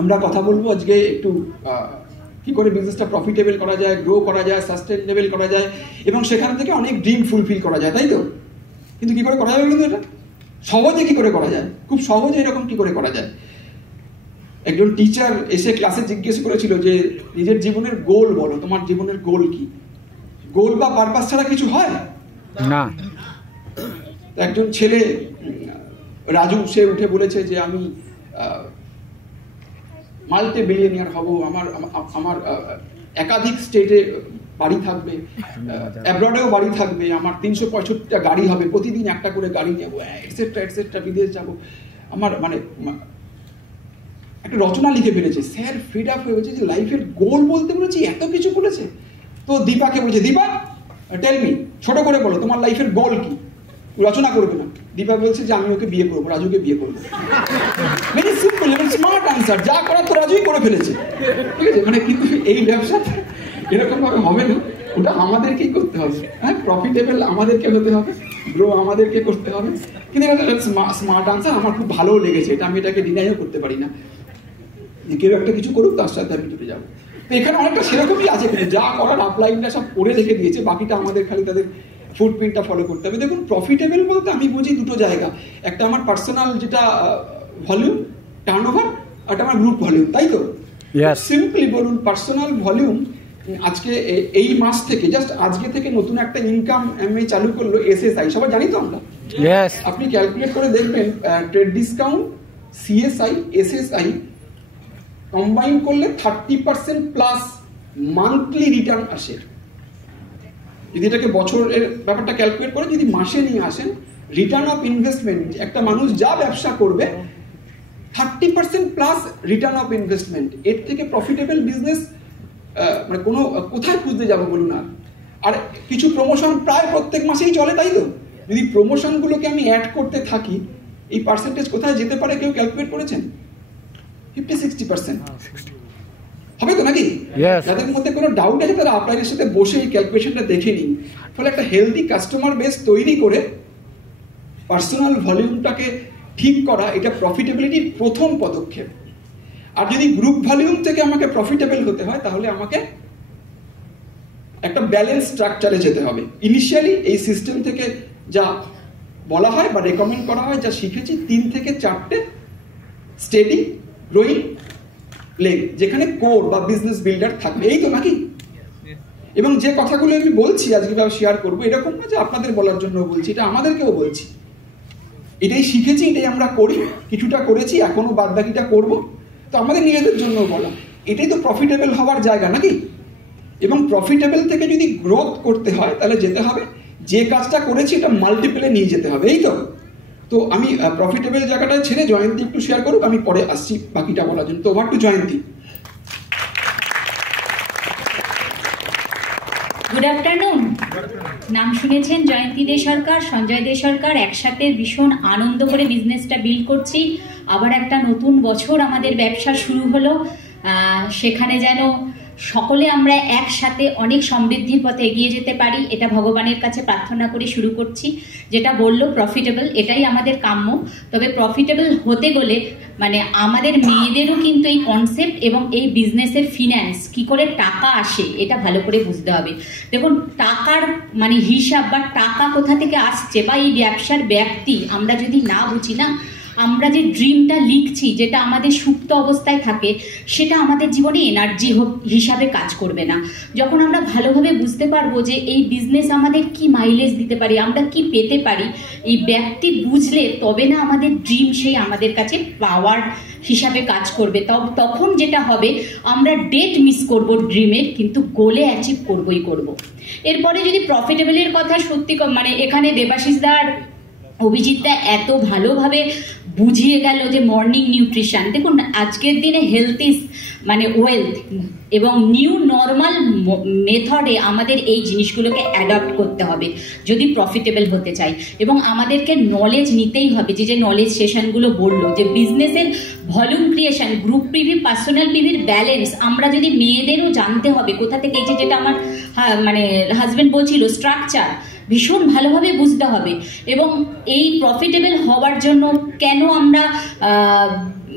আমরা কথা বলবো আজকে একটু কি করে বিজনেসটা প্রফিটেবল করা যায়, গ্রো করা যায়, সাস্টেনেবল করা যায় এবং সেখান থেকে অনেক ড্রিম ফুলফিল করা যায়, তাই তো? কিন্তু কি করে করা যাবে? কিন্তু এটা সহজে কি করে করা যায়, খুব সহজে এরকম কি করে করা যায়। একজন টিচার এসে ক্লাসে জিজ্ঞেস করেছিল যে নিজের জীবনের গোল বলো, তোমার জীবনের গোল কি? গোল বা পারপাস ছাড়া কিছু হয় না। একজন ছেলে রাজু, সে উঠে বলেছে যে আমি মাল্টি বিলিয়নিয়ার হব, আমার একাধিক স্টেটে বাড়ি থাকবে, অ্যাব্রডেও বাড়ি থাকবে, আমার 365টা গাড়ি হবে, প্রতিদিন একটা করে গাড়ি নেবো, এটসেট্রা এটসেট্রা, বিদেশ যাবো। আমার মানে একটা রচনা লিখে ফেলেছে। স্যার ফিড আপ হয়ে গেছে যে লাইফের গোল বলতে বলেছি, এত কিছু বলেছে। তো দীপাকে বলছে, দীপা টেল মি, ছোট করে বলো তোমার লাইফের গোল কি? রচনা করবে না। দীপা বলছে যে আমি ওকে বিয়ে করবো, রাজুকে বিয়ে করবো। ভেরি সিম্পল এবং স্মার্ট আনসার, যা করার তো রাজুই করে ফেলেছে, ঠিক আছে? মানে কিন্তু এই ব্যবসাটা এরকম ভাবে হবে না, ওটা আমাদেরকেই করতে হবে। হ্যাঁ, প্রফিটেবল আমাদেরকে হতে হবে, গ্রো আমাদেরকে করতে হবে। কিন্তু এটা স্মার্ট আনসার, আমার খুব ভালো লেগেছে, এটা আমি এটাকে ডিনাইও করতে পারি না। কেউ একটা কিছু করুক, তার সাথে আমি জুড়ে যাবো। তো এখানে অনেকটা সেরকমই আছে, কিন্তু যা করার আপলাইনটা সব করে রেখে দিয়েছে, বাকিটা আমাদের খালি তাদের ফুটপ্রিন্টটা ফলো করতে হবে। দেখুন, প্রফিটেবল বলতে আমি বুঝি দুটো জায়গা, একটা আমার পার্সোনাল যেটা ভলিউম, টার্নওভার, আর একটা আমার গ্রুপ ভলিউম, তাই তো? সিম্পলি বলুন, পার্সোনাল ভলিউম আজকে এই মাস থেকে, জাস্ট আজকে থেকে নতুন একটা ইনকাম চালু করলো এসএসআই, সবাই জানি তো আমরা। আপনি ক্যালকুলেট করে দেখবেন, trade discount, CSI, SSI combine করলে 30% প্লাস মান্থলি রিটার্ন আসে। যদি এটাকে বছরের ব্যাপারটা ক্যালকুলেট করে যদি মাসে নিয়ে আসেন, রিটার্ন অফ ইনভেস্টমেন্ট, একটা মানুষ যা ব্যবসা করবে 30% প্লাস রিটার্ন অফ ইনভেস্টমেন্ট, এর থেকে প্রফিটেবল বিজনেস মানে কোনো কোথায় খুঁজতে যাবো বলুন? আর কিছু প্রমোশন প্রায় প্রত্যেক মাসেই চলে, তাই তো? যদি প্রমোশনগুলোকে আমি অ্যাড করতে থাকি, এই পার্সেন্টেজ কোথায় যেতে পারে কেউ ক্যালকুলেট করেছেন? 50-60% হবে তো নাকি? যাদের মধ্যে কোনো ডাউট আছে তারা আপনাদের সাথে বসে এই ক্যালকুলেশনটা দেখে নিন। ফলে একটা হেলদি কাস্টমার বেস তৈরি করে পার্সোনাল ভলিউমটাকে ঠিক করা, এটা প্রফিটেবিলিটির প্রথম পদক্ষেপ। আর যদি গ্রুপ ভলিউম থেকে আমাকে প্রফিটেবল হতে হয়, তাহলে আমাকে একটা ব্যালেন্স স্ট্রাকচারে যেতে হবে। ইনিশিয়ালি এই সিস্টেম থেকে যা বলা হয় বা রেকমেন্ড করা হয়, যা শিখেছি, 3 থেকে 4টে স্টেডি গ্রোয়িং লেগ, যেখানে কোর বা বিজনেস বিল্ডার থাকবে, এই তো নাকি? এবং যে কথাগুলো আমি বলছি আজকে শেয়ার করবো, এরকম না যে আপনাদের বলার জন্য বলছি, এটা আমাদেরকেও বলছি। এটাই শিখেছি, এটাই আমরা করি, কিছুটা করেছি, এখনো বাদ বাকিটা করবো, তো আমাদের নিজেদের জন্য বলা। এটাই তো প্রফিটেবল হওয়ার জায়গা নাকি? এবং প্রফিটেবল থেকে যদি গ্রোথ করতে হয়, তাহলে যেতে হবে যে কাজটা করেছি এটা মাল্টিপলে নিয়ে যেতে হবে, এই তো? তো আমি প্রফিটেবল জায়গাটা ছেড়ে জয়ন্তী একটু শেয়ার করুক, আমি পরে আসছি বাকিটা বলার জন্য। তো over to Jayanti. Good afternoon. নাম শুনেছেন জয়ন্তী দে সরকার, সঞ্জয় দে সরকার, একসাথে ভীষণ আনন্দ করে বিজনেসটা বিল্ড করছি। আবার একটা নতুন বছর আমাদের ব্যবসা শুরু হলো, সেখানে যেন সকলে আমরা একসাথে অনেক সমৃদ্ধির পথে এগিয়ে যেতে পারি, এটা ভগবানের কাছে প্রার্থনা করে শুরু করছি। যেটা বললো প্রফিটেবল, এটাই আমাদের কাম্য। তবে প্রফিটেবল হতে গেলে মানে আমাদের মেয়েদেরও কিন্তু এই কনসেপ্ট এবং এই বিজনেসের ফিন্যান্স, কি করে টাকা আসে, এটা ভালো করে বুঝতে হবে। দেখুন, টাকার মানে হিসাব বা টাকা কোথা থেকে আসছে বা এই ব্যবসার ব্যাপ্তি আমরা যদি না বুঝি না, আমরা যে ড্রিমটা লিখছি, যেটা আমাদের সুপ্ত অবস্থায় থাকে, সেটা আমাদের জীবনে এনার্জি হিসাবে কাজ করবে না। যখন আমরা ভালোভাবে বুঝতে পারবো যে এই বিজনেস আমাদের কি মাইলেজ দিতে পারি, আমরা কি পেতে পারি, এই ব্যাপ্তি বুঝলে তবে না আমাদের ড্রিম সেই আমাদের কাছে পাওয়ার হিসাবে কাজ করবে। তখন যেটা হবে, আমরা ডেট মিস করব ড্রিমের, কিন্তু গোলে অ্যাচিভ করবই করব। এরপরে যদি প্রফিটেবলের কথা সত্যি মানে এখানে দেবাশিসদার অভিজিৎদা এত ভালোভাবে বুঝিয়ে গেল যে মর্নিং নিউট্রিশন। দেখুন, আজকের দিনে হেলথ ইজ মানে ওয়েলথ, এবং নিউ নর্মাল মেথডে আমাদের এই জিনিসগুলোকে অ্যাডাপ্ট করতে হবে যদি প্রফিটেবল হতে চাই। এবং আমাদেরকে নলেজ নিতেই হবে, যে নলেজ সেশনগুলো বললো যে বিজনেসের volume creation, group PV, personal পিভির ব্যালেন্স আমরা যদি মেয়েদেরও জানতে হবে কোথা থেকে, এই যেটা আমার মানে হাজব্যান্ড বলছিল স্ট্রাকচার, ভীষণ ভালোভাবে বুঝতে হবে। এবং এই প্রফিটেবল হওয়ার জন্য কেন আমরা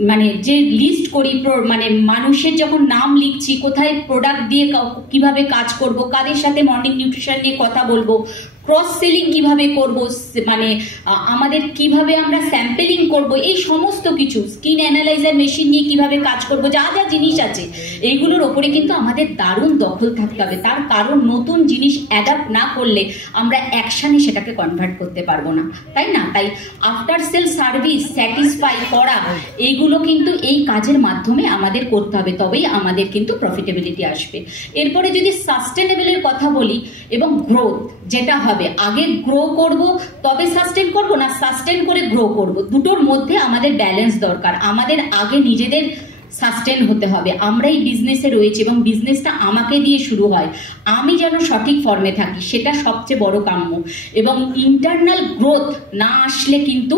মানে যে লিস্ট করি, মানে মানুষের যখন নাম লিখছি, কোথায় প্রোডাক্ট দিয়ে কিভাবে কাজ করব, কাদের সাথে মর্নিং নিউট্রিশন নিয়ে কথা বলবো, ক্রস সেলিং কিভাবে করব, মানে আমাদের কিভাবে আমরা স্যাম্পেলিং করব, এই সমস্ত কিছু, স্কিন অ্যানালাইজার মেশিন নিয়ে কিভাবে কাজ করব, যা যা জিনিস আছে এইগুলোর ওপরে কিন্তু আমাদের দারুণ দখল থাকতে হবে। তার কারণ নতুন জিনিস অ্যাডাপ্ট না করলে আমরা অ্যাকশানে সেটাকে কনভার্ট করতে পারবো না, তাই না? তাই আফটার সেল সার্ভিস স্যাটিসফাই করা, এইগুলো কিন্তু এই কাজের মাধ্যমে আমাদের করতে হবে, তবেই আমাদের কিন্তু প্রফিটেবিলিটি আসবে। এরপরে যদি সাস্টেনেবলের কথা বলি এবং গ্রোথ যেটা হবে, আগে গ্রো করব তবে সাস্টেন করব, না সাস্টেন করে গ্রো করব, দুটোর মধ্যে আমাদের ব্যালেন্স দরকার। আমাদের আগে নিজেদের সাস্টেন হতে হবে। আমরা এই বিজনেসে রয়েছি এবং বিজনেসটা আমাকে দিয়ে শুরু হয়, আমি যেন সঠিক ফর্মে থাকি, সেটা সবচেয়ে বড় কাম্য। এবং ইন্টারনাল গ্রোথ না আসলে কিন্তু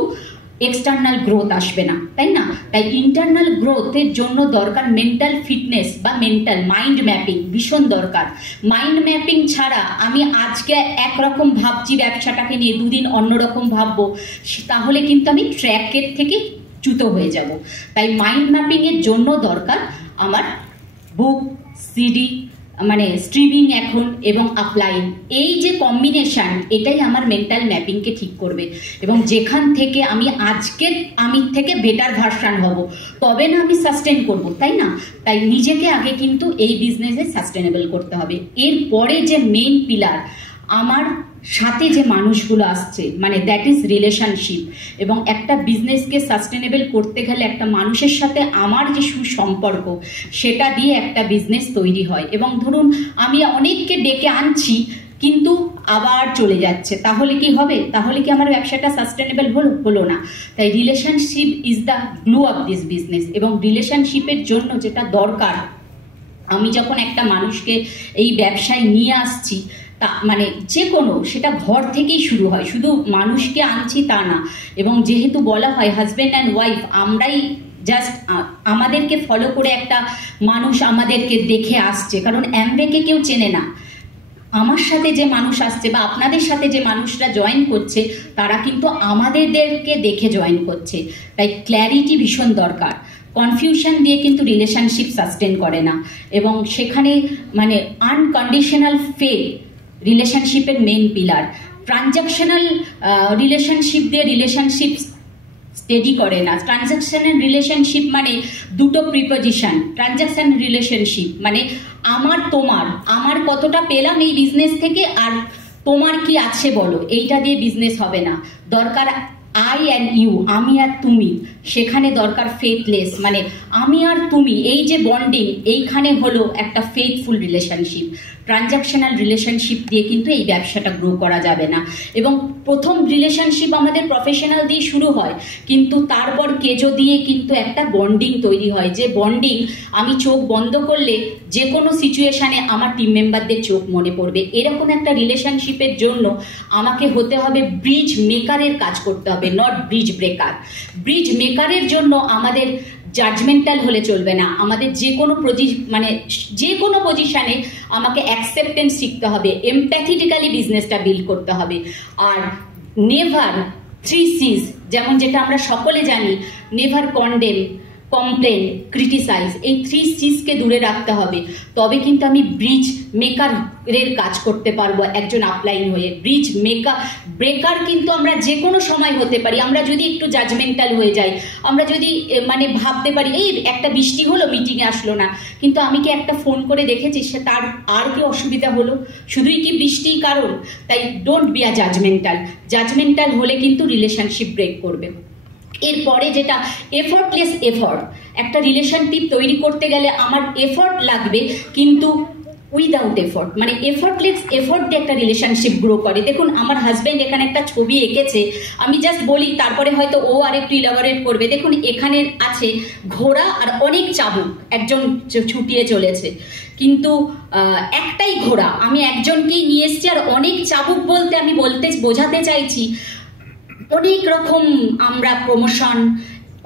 এক্সটার্নাল গ্রোথ আসবে না, তাই না? তাই ইন্টারনাল গ্রোথের জন্য দরকার মেন্টাল ফিটনেস বা মেন্টাল মাইন্ড ম্যাপিং, ভীষণ দরকার। মাইন্ড ম্যাপিং ছাড়া আমি আজকে একরকম ভাবছি ব্যবসাটাকে নিয়ে, দুদিন অন্যরকম ভাববো, তাহলে কিন্তু আমি ট্র্যাকের থেকে চ্যুত হয়ে যাব। তাই মাইন্ড ম্যাপিংয়ের জন্য দরকার আমার বুক, সিডি, মানে স্ট্রিমিং এখন এবং আপলাইন, এই যে কম্বিনেশন, এটাই আমার মেন্টাল ম্যাপিংকে ঠিক করবে। এবং যেখান থেকে আমি আজকের আমি থেকে বেটার ভার্সন হব, তবে না আমি সাস্টেন করব, তাই না? তাই নিজেকে আগে কিন্তু এই বিজনেসে সাস্টেনেবল করতে হবে। এরপরে যে মেইন পিলার, আমার সাথে যে মানুষগুলো আসছে, মানে দ্যাট ইজ রিলেশনশিপ। এবং একটা বিজনেসকে সাস্টেনেবল করতে গেলে একটা মানুষের সাথে আমার যে সুসম্পর্ক, সেটা দিয়ে একটা বিজনেস তৈরি হয়। এবং ধরুন আমি অনেককে ডেকে আনছি কিন্তু আবার চলে যাচ্ছে, তাহলে কি হবে? তাহলে কি আমার ব্যবসাটা সাস্টেনেবল হলো না? তাই relationship is the glue of this business. এবং রিলেশনশিপের জন্য যেটা দরকার, আমি যখন একটা মানুষকে এই ব্যবসায় নিয়ে আসছি, মানে যে কোনো, সেটা ঘর থেকেই শুরু হয়, শুধু মানুষকে আনছি তা না। এবং যেহেতু বলা হয় হাজব্যান্ড অ্যান্ড ওয়াইফ, আমরাই জাস্ট আমাদেরকে ফলো করে একটা মানুষ আমাদেরকে দেখে আসছে, কারণ অ্যামওয়েকে কেউ চেনে না। আমার সাথে যে মানুষ আসছে বা আপনাদের সাথে যে মানুষরা জয়েন করছে, তারা কিন্তু আমাদেরকে দেখে জয়েন করছে। তাই ক্ল্যারিটি ভীষণ দরকার। কনফিউশন দিয়ে কিন্তু রিলেশনশিপ সাস্টেন করে না। এবং সেখানে মানে আনকন্ডিশনাল ফেথ রিলেশনশিপের মেইন পিলার। ট্রানজাকশনাল রিলেশনশিপ দিয়ে রিলেশনশিপ স্টেডি করে না। ট্রানজাকশনাল রিলেশনশিপ মানে দুটো প্রিপোজিশন। ট্রানজাকশন রিলেশনশিপ মানে আমার তোমার, আমার কতটা পেলাম এই বিজনেস থেকে, আর তোমার কি আছে বলো, এইটা দিয়ে বিজনেস হবে না। দরকার আই অ্যান্ড ইউ, আমি আর তুমি। সেখানে দরকার ফেথলেস, মানে আমি আর তুমি, এই যে বন্ডিং, এইখানে হলো একটা ফেথফুল রিলেশনশিপ। ট্রানজাকশনাল রিলেশনশিপ দিয়ে কিন্তু এই ব্যবসাটা গ্রো করা যাবে না। এবং প্রথম রিলেশনশিপ আমাদের প্রফেশনাল দিয়ে শুরু হয়, কিন্তু তারপর কেজো দিয়ে কিন্তু একটা বন্ডিং তৈরি হয়, যে বন্ডিং আমি চোখ বন্ধ করলে যে কোনো সিচুয়েশানে আমার টিম মেম্বারদের চোখ মনে পড়বে। এরকম একটা রিলেশনশিপের জন্য আমাকে হতে হবে ব্রিজ মেকারের কাজ করতে হবে, নট ব্রিজ ব্রেকার। ব্রিজ মেকারের জন্য আমাদের জাজমেন্টাল হলে চলবে না। আমাদের যে কোনো মানে যে কোনো পজিশানে আমাকে অ্যাকসেপ্টেন্স শিখতে হবে, এমপ্যাথেটিক্যালি বিজনেসটা বিল্ড করতে হবে। আর নেভার 3 C's, যেমন যেটা আমরা সকলে জানি, নেভার কন্ডেম, কমপ্লেন, ক্রিটিসাইজ, এই 3 C'কে দূরে রাখতে হবে। তবে কিন্তু আমি ব্রিজ মেকারের কাজ করতে পারবো একজন আপলাইন হয়ে। ব্রিজ ব্রেকার কিন্তু আমরা যে কোনো সময় হতে পারি। আমরা যদি একটু জাজমেন্টাল হয়ে যাই, আমরা যদি মানে ভাবতে পারি এই একটা বৃষ্টি হলো, মিটিংয়ে আসলো না, কিন্তু আমি কি একটা ফোন করে দেখেছি সে তার আর কি অসুবিধা হলো, শুধুই কি বৃষ্টির কারণ? তাই don't be a judgmental. Judgmental হলে কিন্তু রিলেশনশিপ ব্রেক করবে। এরপরে যেটা এফর্টলেস এফর্ট, একটা রিলেশনশিপ তৈরি করতে গেলে আমার এফর্ট লাগবে, কিন্তু উইদাউট এফর্ট, মানে এফর্টলেস এফর্ট দিয়ে একটা রিলেশনশিপ গ্রো করে। দেখুন আমার হাজব্যান্ড এখানে একটা ছবি এঁকেছে, আমি জাস্ট বলি, তারপরে হয়তো ও আর একটু ইলাবোরেট করবে। দেখুন এখানে আছে ঘোড়া আর অনেক চাবুক, একজন ছুটিয়ে চলেছে, কিন্তু একটাই ঘোড়া, আমি একজনকেই নিয়ে এসছি। আর অনেক চাবুক বলতে আমি বোঝাতে চাইছি অনেক রকম আমরা প্রমোশন,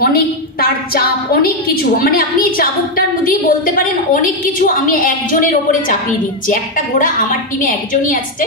অনেক তার চাপ, অনেক কিছু, মানে আপনি চাবুকটার মধ্যেই বলতে পারেন অনেক কিছু আমি একজনের ওপরে চাপিয়ে দিচ্ছি। একটা ঘোড়া, আমার টিমে একজনই আসছে,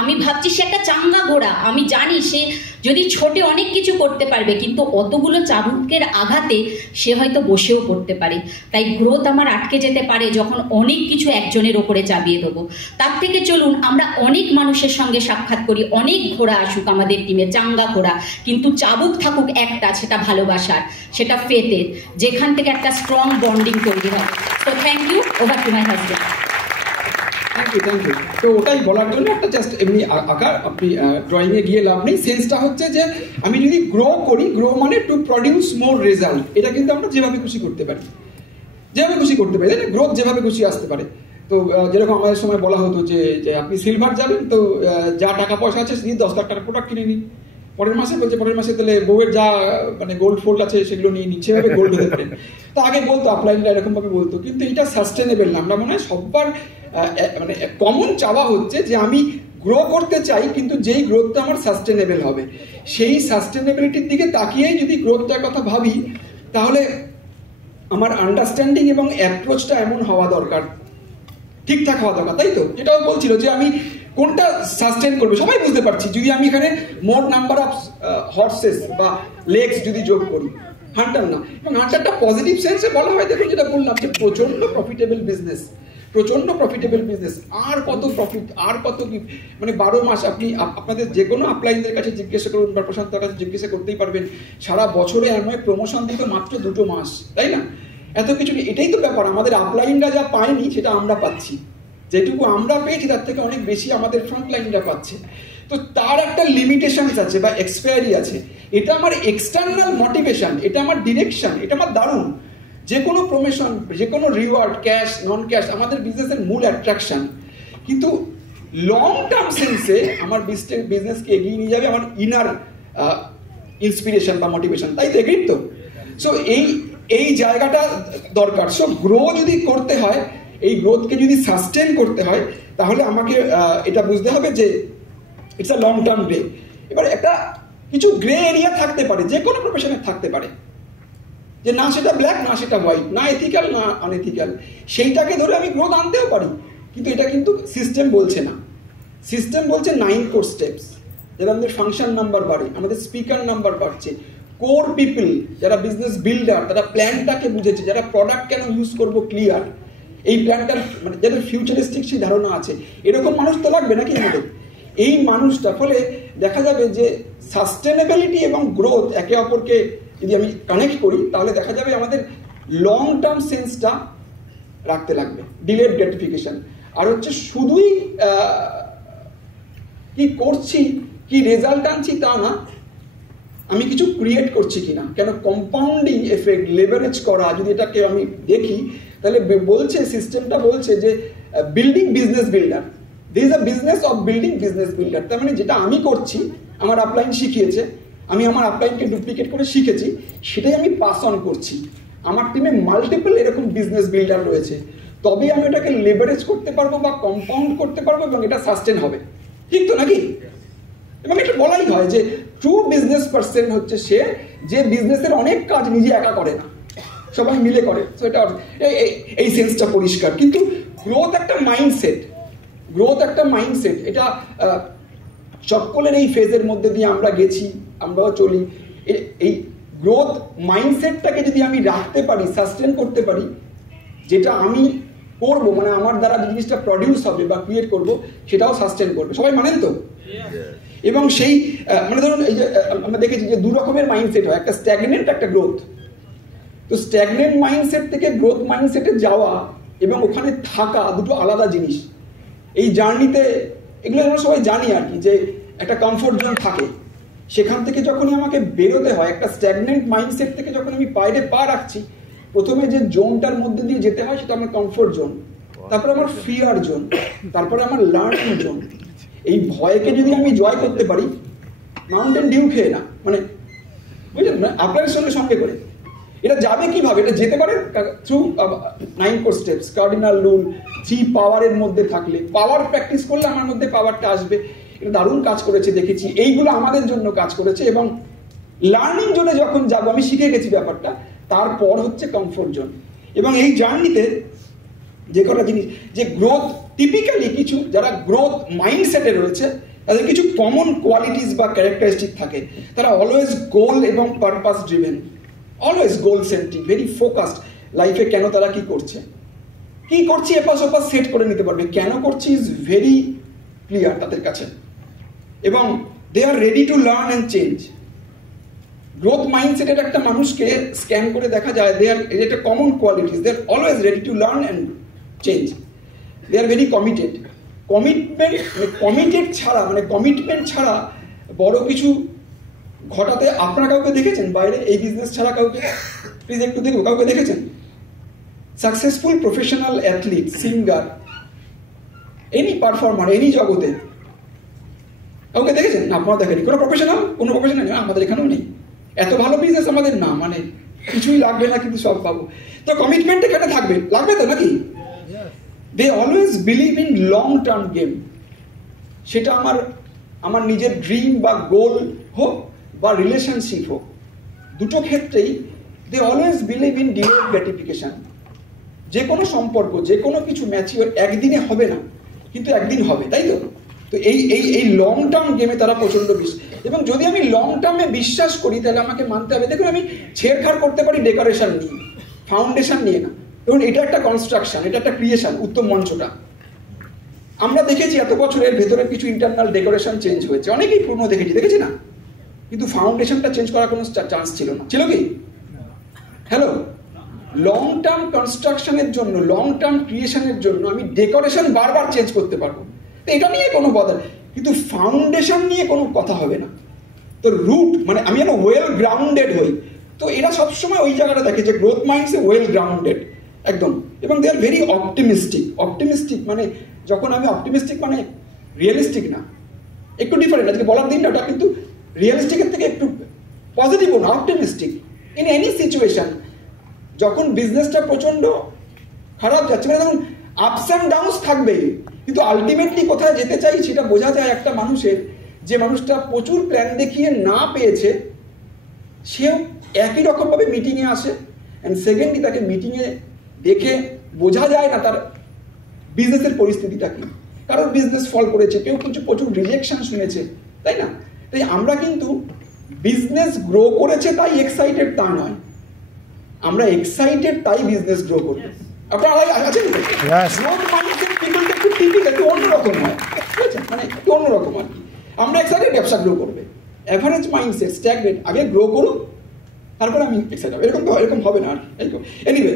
আমি ভাবছি সে একটা চাঙ্গা ঘোড়া, আমি জানি সে যদি ছোটে অনেক কিছু করতে পারবে, কিন্তু অতগুলো চাবুকের আঘাতে সে হয়তো বসেও পড়তে পারে। তাই গ্রোথ আমার আটকে যেতে পারে যখন অনেক কিছু একজনের ওপরে চাপিয়ে দেবো। তার থেকে চলুন আমরা অনেক মানুষের সঙ্গে সাক্ষাৎ করি, অনেক ঘোড়া আসুক আমাদের টিমে, চাঙ্গা ঘোড়া, কিন্তু চাবুক থাকুক একটা, সেটা ভালোবাসার, সেটা ফেথের, যেখান থেকে একটা স্ট্রং বন্ডিং তৈরি হয়। তো thank you, over to my husband. Thank you. তো ওটাই বলার জন্য একটা জাস্ট এমনি আঁকার, আপনি ড্রয়িংয়ে গিয়ে লাভ নেই। সেন্সটা হচ্ছে যে আমি যদি গ্রো করি, গ্রো মানে টু প্রডিউস মোর রেজাল্ট, এটা কিন্তু আমরা যেভাবে খুশি করতে পারি, যেভাবে খুশি করতে পারি, তাই না? গ্রোথ যেভাবে খুশি আসতে পারে। তো যেরকম আমাদের সময় বলা হতো যে আপনি সিলভার যাবেন, তো যা টাকা পয়সা আছে দিয়ে 10 লাখ টাকার প্রোডাক্ট কিনে নিন। পরের মাসে বলছে পরের মাসে তাহলে বউয়ের যা মানে গোল্ড ফোল্ড আছে সেগুলো নিয়ে নিচ্ছে, সেভাবে গোল্ড হতে পারেন। তো আগে বলতো আপলাইনরা এরকম ভাবে বলতো, কিন্তু এটা সাস্টেনেবল না। আমরা মনে হয় সবার মানে কমন চাওয়া হচ্ছে যে আমি গ্রো করতে চাই, কিন্তু যেই গ্রোথটা আমার সাস্টেনেবল হবে, সেই সাস্টেনেবিলিটির দিকে তাকিয়েই যদি গ্রোথটার কথা ভাবি, তাহলে আমার আন্ডারস্ট্যান্ডিং এবং অ্যাপ্রোচটা এমন হওয়া দরকার, ঠিকঠাক হওয়া দরকার, তাই তো? যেটাও বলছিল যে আমি কোনটা সাস্টেন করবে, সবাই বুঝতে পারছি। যদি আমি এখানে মোট নাম্বার অফ হর্সেস বা লেগস যদি যোগ করি, হান্টার না, এবং হান্টারটা পজিটিভ সেন্সে বলা হয়। দেখুন যেটা বললাম যে প্রচন্ড প্রফিটেবল বিজনেস, প্রচন্ড প্রফিটেবল বিজনেস, আর কত প্রফিট, আর কত কি, মানে 12 মাস। আপনি আপনাদের যে কোনো আপলাইনদের কাছে জিজ্ঞাসা করুন বা প্রশান্তর কাছে জিজ্ঞাসা করতেই পারবেন, সারা বছরে এমন প্রমোশন দিত মাত্র 2 মাস, তাই না? এত কিছু। এটাই তো ব্যাপার, আমাদের আপলাইনরা যা পায়নি সেটা আমরা পাচ্ছি, যেটুকু আমরা পেয়েছি তার থেকে অনেক বেশি আমাদের ফ্রন্টলাইনরা পাচ্ছে। তো তার একটা লিমিটেশনস আছে বা এক্সপায়ারি আছে। এটা আমার এক্সটার্নাল মোটিভেশন, এটা আমার ডিরেকশন, এটা আমার দারুণ। যে কোনো প্রমোশন, যে কোনো রিওয়ার্ড, ক্যাশ নন ক্যাশ, আমাদের বিজনেসের মূল অ্যাট্রাকশন। কিন্তু লং টার্ম সেন্সে আমার বিজনেসকে এগিয়ে নিয়ে যাবে আমার ইনার ইন্সপিরেশন বা মোটিভেশন, তাই তো? এগ্রি তো? সো এই জায়গাটা দরকার। সো গ্রো যদি করতে হয়, এই গ্রোথকে যদি সাস্টেন করতে হয়, তাহলে আমাকে এটা বুঝতে হবে যে it's a long term grey. এবার একটা কিছু গ্রে এরিয়া থাকতে পারে, যে কোনো প্রফেশনে থাকতে পারে, যে না সেটা ব্ল্যাক, না সেটা হোয়াইট, না এথিক্যাল, না আনএথিক্যাল। সেইটাকে ধরে আমি গ্রোথ আনতেও পারি, কিন্তু এটা কিন্তু সিস্টেম বলছে না। সিস্টেম বলছে 9 কোর স্টেপস, যারা আমাদের ফাংশন নাম্বার বাড়ে, আমাদের স্পিকার নাম্বার বাড়ছে, কোর পিপল যারা বিজনেস বিল্ডার, তারা প্ল্যানটাকে বুঝেছে, যারা প্রোডাক্ট কেন ইউজ করবো ক্লিয়ার, এই প্ল্যানটার মানে যাদের ফিউচারিস্টিক সেই ধারণা আছে, এরকম মানুষ তো লাগবে নাকি আমাদের? এই মানুষটা, ফলে দেখা যাবে যে সাস্টেনেবিলিটি এবং গ্রোথ একে অপরকে যদি আমি কানেক্ট করি, তাহলে দেখা যাবে আমাদের লং টার্ম সেন্সটা রাখতে লাগবে, ডিলেড গ্র্যাটিফিকেশন। আর হচ্ছে শুধুই কি করছি, কি রেজাল্ট আনছি তা না, আমি কিছু ক্রিয়েট করছি কিনা। কেন কম্পাউন্ডিং এফেক্ট, লেভারেজ করা, যদি এটাকে আমি দেখি, তাহলে বলছে সিস্টেমটা বলছে যে building business builder, this is a business of building business builder. তার মানে যেটা আমি করছি, আমার আপলাইন শিখিয়েছে, আমি আমার আপলাইনকে ডুপ্লিকেট করে শিখেছি, সেটাই আমি পাস অন করছি। আমার টিমে মাল্টিপল এরকম বিজনেস বিল্ডার রয়েছে, তবেই আমি এটাকে লেভারেজ করতে পারবো বা কম্পাউন্ড করতে পারবো, এবং এটা সাস্টেন হবে, ঠিক তো নাকি? এবং এটা বলাই হয় যে ট্রু বিজনেস পার্সন হচ্ছে সে, যে বিজনেসের অনেক কাজ নিজে একা করে না, সবাই মিলে করে। তো এটা এই সেন্সটা পরিষ্কার। কিন্তু গ্রোথ একটা মাইন্ডসেট, গ্রোথ একটা মাইন্ডসেট। এটা সকলের এই ফেজের মধ্যে দিয়ে আমরা গেছি, আমরাও চলি। এই গ্রোথ মাইন্ডসেটটাকে যদি আমি রাখতে পারি, সাস্টেন করতে পারি, যেটা আমি করবো, মানে আমার দ্বারা যে জিনিসটা প্রডিউস হবে বা ক্রিয়েট করবো, সেটাও সাস্টেন করবে। সবাই মানেন তো? এবং সেই মানে ধরুন এই যে আমরা দেখেছি যে 2 রকমের মাইন্ডসেট হয়, একটা স্ট্যাগনেন্ট, একটা গ্রোথ। তো স্ট্যাগনেন্ট মাইন্ডসেট থেকে গ্রোথ মাইন্ডসেটে যাওয়া এবং ওখানে থাকা দুটো আলাদা জিনিস। এই জার্নিতে এগুলো আমরা সবাই জানি আর কি, যে একটা কমফোর্ট জোন থাকে, সেখান থেকে যখনই আমাকে বেরোতে হয়, একটা স্ট্যাগনেন্ট মাইন্ডসেট থেকে যখন আমি বাইরে পা রাখছি, প্রথমে যে জোনটার মধ্যে দিয়ে যেতে হয় সেটা আমার কমফোর্ট জোন, তারপরে আমার ফিয়ার জোন, তারপরে আমার লার্নিং জোন। এই ভয়কে যদি আমি জয় করতে পারি, মাউন্টেন ডিউ খেয়ে না, মানে বুঝলেন না, আপনার সঙ্গে করে এটা যাবে কিভাবে? এটা যেতে পারে through 9 core steps, cardinal rule, 3 পাওয়ারের মধ্যে থাকলে, পাওয়ার প্র্যাকটিস করলে আমার মধ্যে পাওয়ারটা আসবে। এটা দারুণ কাজ করেছে, দেখেছি এইগুলো আমাদের জন্য কাজ করেছে। এবং লার্নিং জোনে যখন যাবো, আমি শিখে গেছি ব্যাপারটা, তারপর হচ্ছে কমফোর্ট জোন। এবং এই জার্নিতে যে কটা জিনিস, যে গ্রোথ টিপিক্যালি কিছু যারা গ্রোথ মাইন্ডসেটে রয়েছে, তাদের কিছু কমন কোয়ালিটিস বা ক্যারেক্টারিস্টিক থাকে। তারা অলওয়েজ গোল এবং পারপাস ড্রিভেন, অলওয়েজ গোল সেন্ট্রিক, ভেরি ফোকাসড। লাইফে কেন তারা কি করছে এপাশ ওপাশ সেট করে নিতে পারবে, কেন করছি ইজ ভেরি ক্লিয়ার তাদের কাছে। এবং they are ready to learn and change. Growth মাইন্ডসেটের একটা মানুষকে স্ক্যান করে দেখা যায়, দে আর, এটা common qualities, they are always ready to learn and change. They are very committed. Commitment ছাড়া বড় কিছু ঘটাতে আপনারা কাউকে দেখেছেন বাইরে, এই বিজনেস ছাড়া কাউকে? প্লিজ একটু দেখবো, কাউকে দেখেছেন? Successful professional athlete, singer, any performer, any জগতে কাউকে দেখেছেন? না, আপনারা দেখেনি। কোনো প্রফেশনাল না, আমাদের এখানেও নেই। এত ভালো বিজনেস আমাদের না, মানে কিছুই লাগবে না কিন্তু সব পাবো। তো কমিটমেন্ট এখানে লাগবে তো নাকি? They always believe in long term game. সেটা আমার নিজের ড্রিম বা গোল হোক বা রিলেশনশিপ হোক, দুটো ক্ষেত্রেই they always believe in delayed gratification. যে কোনো সম্পর্ক, যে কোনো কিছু ম্যাচিওর একদিনে হবে না, কিন্তু একদিন হবে, তাই তো? তো এই লং টার্ম গেমে তারা প্রচন্ড বিশ্বাস। এবং যদি আমি লং টার্মে বিশ্বাস করি তাহলে আমাকে মানতে হবে, দেখুন আমি ছেড়খাড় করতে পারি ডেকোরেশন নিয়ে, ফাউন্ডেশন নিয়ে না। দেখুন এটা একটা কনস্ট্রাকশন, এটা একটা ক্রিয়েশন, উত্তম মঞ্চটা আমরা দেখেছি এত বছরের ভেতরে কিছু ইন্টারনাল ডেকোরেশন চেঞ্জ হয়েছে, অনেকেই পুরনো দেখেছি না, কিন্তু ফাউন্ডেশনটা চেঞ্জ করার কোনো চান্স ছিল না, ছিল কি? হ্যালো, লং টার্ম কনস্ট্রাকশনের জন্য, লং টার্ম ক্রিয়েশনের জন্য আমি ডেকোরেশন বারবার চেঞ্জ করতে পারবো, তো এটা নিয়ে কোনো বদল, কিন্তু ফাউন্ডেশন নিয়ে কোনো কথা হবে না। তো রুট মানে আমি যেন ওয়েল গ্রাউন্ডেড হই। তো এরা সবসময় ওই জায়গাটা দেখে যে গ্রোথ মাইন্ডসে ওয়েল গ্রাউন্ডেড একদম। এবং দে আর ভেরি অপটিমিস্টিক মানে যখন আমি অপটিমিস্টিক মানে রিয়েলিস্টিক না, একটু ডিফারেন্ট, আজকে বলার দিন না ওটা, কিন্তু রিয়েলিস্টিকের থেকে একটু পজিটিভও না, অপটিমিস্টিক ইন এনি সিচুয়েশন। যখন বিজনেসটা প্রচন্ড খারাপ যাচ্ছে, মানে তখন আপস অ্যান্ড ডাউনস থাকবেই, কিন্তু আলটিমেটলি কোথায় যেতে চাই সেটা বোঝা যায় একটা মানুষের। যে মানুষটা প্রচুর প্ল্যান দেখিয়ে না পেয়েছে, সেও একই রকমভাবে মিটিংয়ে আসে, অ্যান্ড সেকেন্ডলি তাকে মিটিংয়ে দেখে বোঝা যায় না তার বিজনেসের পরিস্থিতিটা কি। কারোর বিজনেস ফল করেছে, কেউ কিছু প্রচুর রিজেকশন শুনেছে, তাই না? তাই আমরা কিন্তু বিজনেস গ্রো করেছে তাই এক্সাইটেড তা নয়, আমরা এক্সাইটেড তাই বিজনেস গ্রো করবো। আপনারা আছেন? গ্রোথ মাইন্ডসেট পিপলটা একটু টিপিক্যাল, একটু অন্যরকম হয়, ঠিক আছে, মানে একটু অন্যরকম আর কি। আমরা এক্সাইটেড ব্যবসা গ্রো করবে। অ্যাভারেজ মাইন্ডসেট স্ট্যাগনেট, আগে গ্রো করুক তারপরে আমি এক্সাইটেড হবে, এরকম হবে না আর কি। এনিওয়ে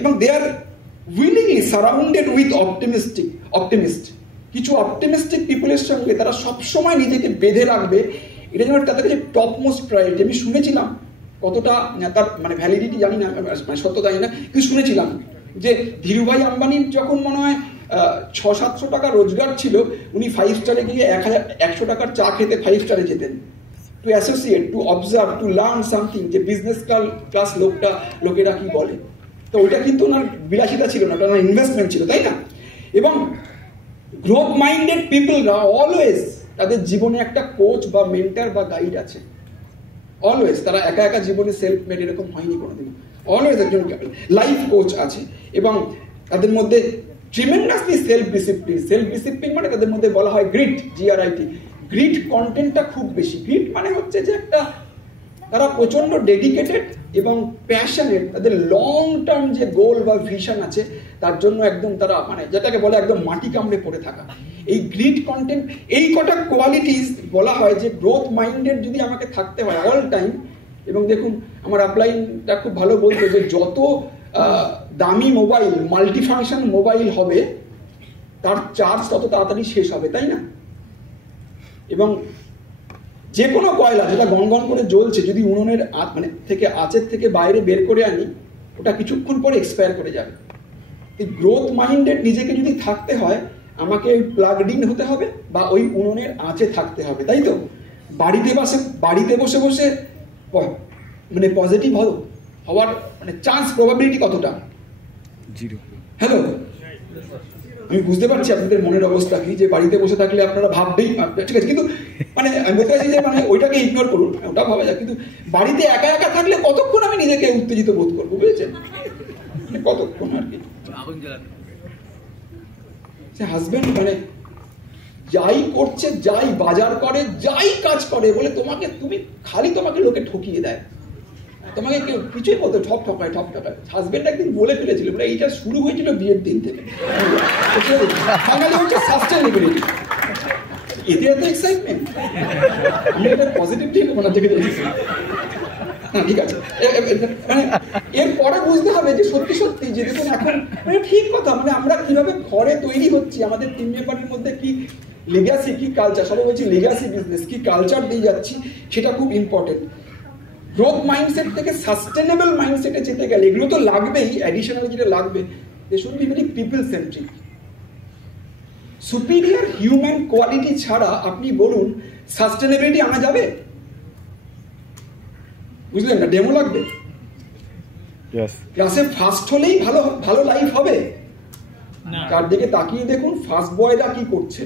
এবং they R willingly surrounded with optimist. কিছু অপটিমিস্টিক পিপলের সঙ্গে তারা সবসময় নিজেকে বেঁধে রাখবে, এটা যেন তাদের কাছে টপ মোস্ট প্রায়োরিটি। আমি শুনেছিলাম, কতটা তার মানে ভ্যালিডিটি জানি না, মানে সত্য জানি না, কিন্তু শুনেছিলাম যে ধীরুভাই আম্বানির যখন মনে হয় 600-700 টাকা রোজগার ছিল, উনি 5 স্টারে গিয়ে 100 টাকার চা খেতে 5 স্টারে যেতেন, to associate, to observe, to learn something, যে বিজনেস ক্লাস লোকেরা কি বলে। তো ওইটা কিন্তু ওনার বিলাসিতা ছিল না, ওটা ওনার ইনভেস্টমেন্ট ছিল, তাই না? এবং গ্রোথ মাইন্ডেড পিপলরা অলওয়েজ তাদের জীবনে একটা কোচ বা মেন্টার বা গাইড আছে, অলওয়েজ। তারা একা জীবনে সেলফ মেড এরকম হয়নি কোনোদিন, অলওয়েজ একজন লাইফ কোচ আছে। এবং তাদের মধ্যে ট্রিমেন্ডাসলি সেলফ ডিসিপ্লিন মানে তাদের মধ্যে বলা হয় গ্রিট, GRIT, গ্রিট কন্টেন্টটা খুব বেশি। গ্রিট মানে হচ্ছে যে একটা, তারা প্রচন্ড ডেডিকেটেড এবং প্যাশনেট, তাদের লং টার্ম যে গোল বা ভিশন আছে তার জন্য একদম তারা মানে যেটাকে বলে একদম মাটি কামড়ে পড়ে থাকা। এই গ্রিট কন্টেন্ট, এই কটা কোয়ালিটিস বলা হয় যে গ্রোথ মাইন্ডেড যদি আমাকে থাকতে হয় অল টাইম। এবং দেখুন আমার আপলাইনটা খুব ভালো বলতো যে যত দামি মোবাইল, মাল্টি ফাংশন মোবাইল হবে তার চার্জ তত তাড়াতাড়ি শেষ হবে, তাই না? এবং যে কোনো কয়লা যেটা গনগন করে জ্বলছে, যদি উনুনের মানে আঁচের থেকে বাইরে বের করে আনি, ওটা কিছুক্ষণ পরে এক্সপায়ার করে যাবে। এই গ্রোথ মাইন্ডেড নিজেকে যদি থাকতে হয়, আমাকে ওই প্লাগড ইন হতে হবে বা ওই উনুনের আঁচে থাকতে হবে, তাই তো? বাড়িতে বসে বসে মানে পজিটিভ হওয়ার মানে চান্স, প্রবাবিলিটি কতটা? 0। হ্যালো, আমি বুঝতে পারছি আপনাদের মনের অবস্থা কি, যে বাড়িতে বসে থাকলে আপনারা ভাববেই, ঠিক আছে, কিন্তু মানে আমি বলতে চাইছি যে মানে ওইটাকে ইগনোর করুন, ওটা ভাবা যায়। কিন্তু বাড়িতে একা থাকলে কতক্ষণ আমি নিজেকে উত্তেজিত বোধ করবো, বুঝেছেন? মানে কতক্ষণ আর কি। হাজবেন্ড মানে যাই করছে, যাই বাজার করে, যাই কাজ করে, বলে তোমাকে লোকে ঠকিয়ে দেয়, তোমাকে কেউ কিছুই বলতো ঠক ঠকায়। হাজবেন্ড একদিন বলে ফেলেছিল, বলে এইটা শুরু হয়েছিল বিয়ের দিন থেকে। হচ্ছে সাস্টেনেবিলিটি, এতে এত এক্সাইটমেন্ট, আমি এটা পজিটিভ দিক ওনার থেকে দেখেছি। ঠিক আছে, মানে এরপরে বুঝতে হবে যে সত্যি যে দেখুন এখন মানে ঠিক কথা, মানে আমরা কিভাবে ঘরে তৈরি হচ্ছি, আমাদের টিম মেম্বারের মধ্যে কি লেগাসি, কি কালচার, সবাই বলছি লেগাসি বিজনেস, কি কালচার দিয়ে যাচ্ছি, সেটা খুব ইম্পর্টেন্ট। গ্রোথ মাইন্ডসেট থেকে সাস্টেনেবল মাইন্ডসেটে যেতে গেলে এগুলো তো লাগবেই, অ্যাডিশনাল যেটা লাগবে, they should be very people centric. Superior human quality ছাড়া আপনি বলুন সাস্টেনেবিলিটি আনা যাবে? বুঝলেন না? ডেমো লাগবে, ক্লাসে ফার্স্ট হলেই ভালো লাইফ হবে? তার দিকে তাকিয়ে দেখুন ফার্স্ট বয়রা কি করছে,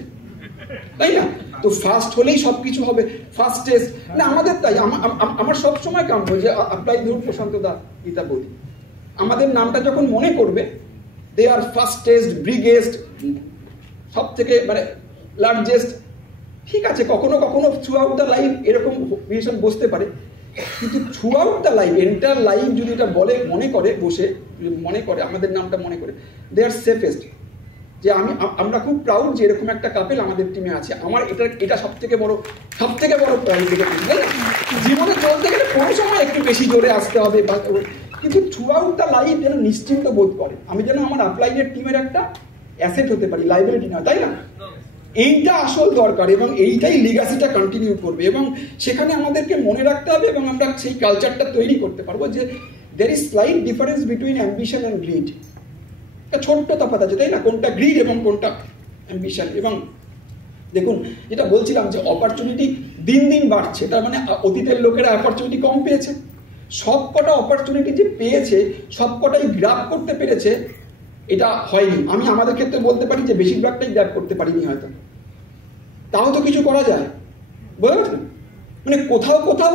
তাই না? তো ফার্স্ট হলেই সবকিছু হবে, ফার্স্ট টেস্ট না আমাদের। তাই আমার সবসময় কাম্য যে আপনাই ধরুন প্রশান্ত দা, গীতা বৌদি, আমাদের নামটা যখন মনে করবে, দে আর ফার্স্টেস্ট, ব্রিগেস্ট, সব থেকে মানে লার্জেস্ট, ঠিক আছে, কখনো থ্রু আউট দ্য লাইফ এরকম রিলেশন বসতে পারে, কিন্তু through out the life, enter life যদি এটা মনে করে বসে, মনে করে আমাদের নামটা মনে করে, দে আর সেফেস্ট। যে আমরা খুব প্রাউড যে এরকম একটা কাপেল আমাদের টিমে আছে। আমার এটা সব থেকে বড় প্রাউড। জীবনে চলতে গেলে কোনো সময় একটু বেশি জোরে আসতে হবে, কিন্তু থ্রু আউট দ্য লাইফ যেন নিশ্চিন্ত বোধ করে, আমি যেন আমার আপলাইনের টিমের একটা অ্যাসেট হতে পারি, লাইবিলিটি নয়, তাই না? এইটা আসল দরকার, এবং এইটাই লিগাসিটা কন্টিনিউ করবে, এবং সেখানে আমাদেরকে মনে রাখতে হবে, এবং আমরা সেই কালচারটা তৈরি করতে পারবো যে there is slight difference between ambition and greed. একটা ছোট্ট তফাৎ আছে, তাই না? কোনটা গ্রিড এবং কোনটা অ্যাম্বিশন। এবং দেখুন যেটা বলছিলাম যে অপরচুনিটি দিন দিন বাড়ছে, তার মানে অতীতের লোকেরা অপরচুনিটি কম পেয়েছে, সবকটা অপরচুনিটি যে পেয়েছে সবকটাই গ্র্যাব করতে পেরেছে, এটা হয়নি। আমি আমাদের ক্ষেত্রে বলতে পারি যে বেশিরভাগটাই গ্র্যাব করতে পারিনি হয়তো, তাও তো কিছু করা যায়, বুঝতে পারছেন? মানে কোথাও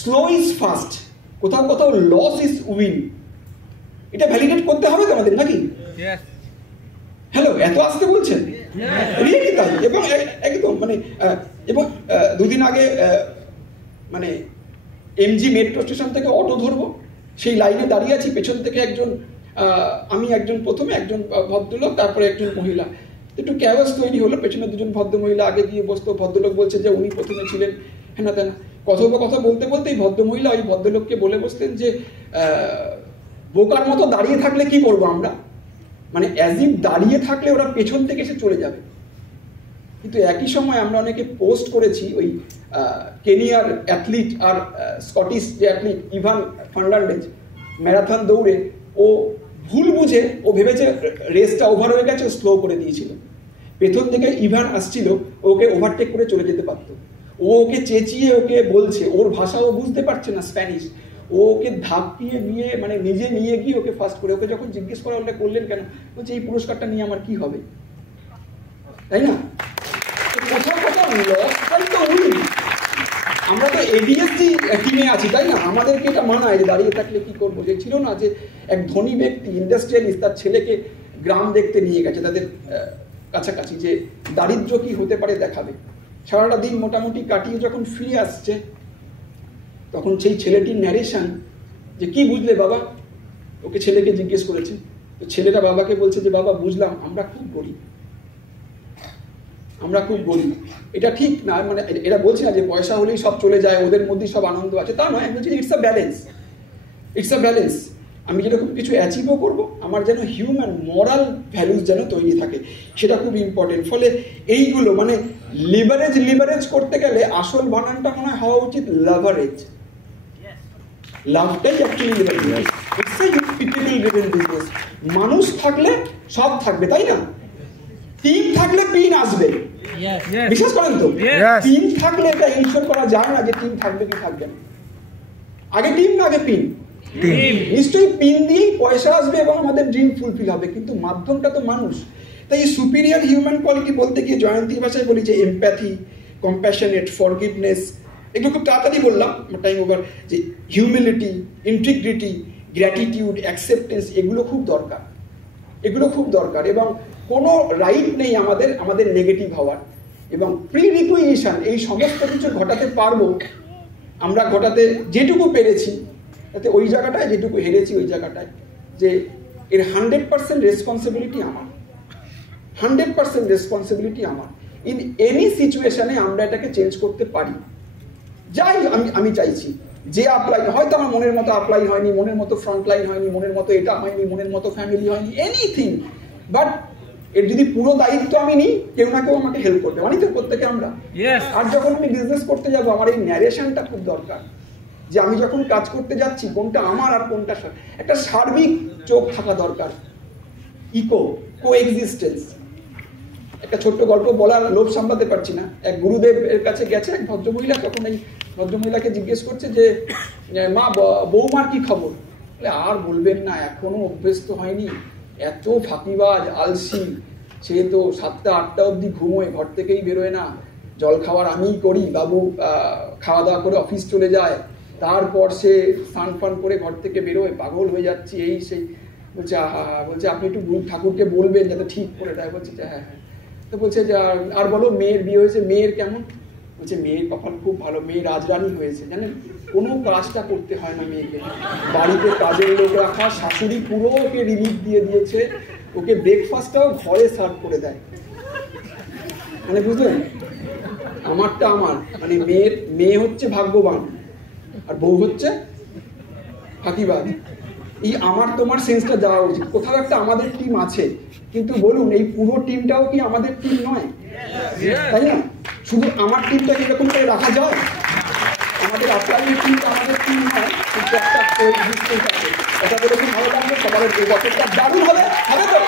স্লো ইজ ফাস্ট, কোথাও লস ইজ উইন, এটা ভ্যালিডেট করতে হবে তো আমাদের, নাকি? হ্যালো, এত আসতে বলছেন? রিয়েলি তাই। এবং একদম মানে এবং দুদিন আগে মানে এমজি মেট্রো স্টেশন থেকে অটো ধরবো, সেই লাইনে দাঁড়িয়ে আছি, পেছন থেকে আমি প্রথমে একজন ভদ্রলোক, তারপরে একজন মহিলা, একটু ক্যাওয়াস তৈরি হলো, পেছনে দুজন ভদ্র মহিলা আগে গিয়ে বসতো, ভদ্রলোক বলছে যে উনি প্রথমে ছিলেন, হ্যাঁ না তেনা, কথা বলতে এই ভদ্র মহিলা ওই ভদ্রলোককে বলে বসতেন যে বোকার মতো দাঁড়িয়ে থাকলে কি করবো আমরা, মানে অ্যাজ ইফ দাঁড়িয়ে থাকলে ওরা পেছন থেকে এসে চলে যাবে। কিন্তু একই সময় আমরা অনেকে পোস্ট করেছি, ওই কেনিয়ার অ্যাথলিট আর স্কটিশ যে অ্যাথলিট ইভান ফার্নান্ডেজ ম্যারাথন দৌড়ে ও ভুল বুঝে ও ভেবেছে রেসটা ওভার হয়ে গেছে, ও স্লো করে দিয়েছিল। পেছন থেকে ইভান আসছিল, ওকে ওভারটেক করে চলে যেতে পারতো, ওকে চেঁচিয়ে ওকে বলছে, ওর ভাষা ও বুঝতে পারছে না, স্প্যানিশ, ওকে ধাপিয়ে নিয়ে মানে নিজে নিয়ে গিয়ে ওকে ফার্স্ট করে, ওকে যখন জিজ্ঞেস করা হলে করলেন কেন, বলছে এই পুরস্কারটা নিয়ে আমার কি হবে, তাই না? কোথাও লসটাই তো উইন। আমরা তো এডিএসসি টিমে আছি, তাই না? আমাদেরকে এটা মানায় যে দাঁড়িয়ে থাকলে কি করবো। যে ছিল না যে এক ধনী ব্যক্তি ইন্ডাস্ট্রিয়ালিস্ট তার ছেলেকে গ্রাম দেখতে নিয়ে গেছে, তাদের কাছাকাছি, যে দারিদ্র্য কি হতে পারে দেখাবে। সারাটা দিন মোটামুটি কাটিয়ে যখন ফিরে আসছে, তখন সেই ছেলেটির ন্যারেশন, যে কি বুঝলে বাবা, ওকে ছেলেকে জিজ্ঞেস করেছে, তো ছেলেটা বাবাকে বলছে যে বাবা বুঝলাম, আমরা খুব গরিব। এটা ঠিক না, মানে এরা বলছে না যে পয়সা হলেই সব চলে যায়, ওদের মধ্যে সব আনন্দ আছে, তা নয়। আমি বলছি ইটস আ ব্যালেন্স। আমি যেরকম কিছু অ্যাচিভও করবো, আমার যেন হিউম্যান মরাল ভ্যালুস যেন তৈরি থাকে, সেটা খুব ইম্পর্টেন্ট। ফলে এইগুলো মানে লিভারেজ করতে গেলে আসল বানানটা মনে হয় হওয়া উচিত লাভারেজ। লাভটাই actually leverage. It's a people driven business. মানুষ থাকলে সব থাকবে, তাই না? টিম থাকলে পিন আসবে, বিশ্বাস করেন তো? টিম থাকলে এটা ইনশিওর করা যায় না যে টিম থাকবে কি থাকবে না। আগে টিম না আগে পিন? নিশ্চয়ই পিন দিয়েই পয়সা আসবে এবং আমাদের ড্রিম ফুলফিল হবে, কিন্তু মাধ্যমটা তো মানুষ। তাই এই সুপিরিয়র হিউম্যান কোয়ালিটি বলতে গিয়ে জয়ন্তীর ভাষায় বলি যে এমপ্যাথি, কম্প্যাশনেট, ফরগিভনেস, এগুলো খুব তাড়াতাড়ি বললাম, টাইম ওভার। যে হিউমিলিটি, ইন্টিগ্রিটি, গ্র্যাটিটিউড, অ্যাকসেপ্টেন্স, এগুলো খুব দরকার। এবং কোনো রাইট নেই আমাদের নেগেটিভ হওয়ার। এবং প্রি রিকুইজিশন এই সমস্ত কিছু ঘটাতে পারবো আমরা, ঘটাতে যেটুকু পেরেছি, তাতে ওই জায়গাটায় যেটুকু হেরেছি ওই জায়গাটায় যে এর 100% রেসপন্সিবিলিটি আমার, 100% রেসপন্সিবিলিটি আমার। ইন এনি সিচুয়েশনে আমরা এটাকে চেঞ্জ করতে পারি। যাই আমি চাইছি যে অ্যাপ্লাই, হয়তো আমার মনের মতো অ্যাপ্লাই হয়নি, মনের মতো ফ্রন্টলাইন হয়নি, মনের মতো এটা হয়নি, মনের মতো ফ্যামিলি হয়নি, এনিথিং, বাট এর যদি পুরো দায়িত্ব আমি নিই, কেউ না কেউ আমাকে হেল্প করবে, মানি তো প্রত্যেকে আমরা। আর যখন আমি বিজনেস করতে যাব, আমার এই ন্যারেশনটা খুব দরকার, যে আমি যখন কাজ করতে যাচ্ছি কোনটা আমার আর কোনটা, একটা সার্বিক চোখ থাকা দরকার, কো এক্সিস্টেন্স। একটা ছোট্ট গল্প বলার লোভ সামলাতে পারছি না। এক গুরুদেব এর কাছে গেছে এক ভদ্রমহিলা, তখন এই ভদ্রমহিলাকে জিজ্ঞেস করছে যে মা, বৌমার কি খবর? বলে আর বলবেন না, এখনো অভ্যস্ত হয়নি, এত ফাঁকিবাজ আলসি, সে তো 7টা 8টা অবধি ঘুমোয়, ঘর থেকেই বেরোয় না, জল খাওয়ার আমিই করি, বাবু খাওয়া দাওয়া করে অফিস চলে যায়, তারপর সে স্নান ফান করে ঘর থেকে বেরোয়, পাগল হয়ে যাচ্ছি, এই সেই। বলছে বলছে আপনি একটু ঠাকুরকে বলবেন যাতে ঠিক করে দেয়। বলছে যে হ্যাঁ। তো বলছে যে আর বলো, মেয়ের বিয়ে হয়েছে, মেয়ের কেমন? বলছে মেয়ের কপাল খুব ভালো, মেয়ে রাজরানী হয়েছে, জানেন কোনো কাজটা করতে হয় না মেয়েকে, বাড়িতে কাজের লোক রাখা, শাশুড়ি পুরো ওকে রিলিফ দিয়ে দিয়েছে, ওকে ব্রেকফাস্টটাও ঘরে সার্ভ করে দেয়। মানে বুঝলেন, আমারটা আমার, মানে মেয়ে হচ্ছে ভাগ্যবান আর বউ হচ্ছে ফাঁকিবাজ। এই আমার তোমার সেন্সটা যাওয়া উচিত। কোথাও একটা আমাদের টিম আছে, কিন্তু বলুন এই পুরো টিমটাও কি আমাদের টিম নয়? তাই না? শুধু আমার টিমটাকে এরকম করে রাখা যায়? আমাদের অফলাইনের টিমটা আমাদের টিম নয়, কিন্তু একটা কোএক্সিস্টেন্স আছে। এটা বলে খুব ভালো লাগবে, সবার বছরটা দারুণ হবে তো।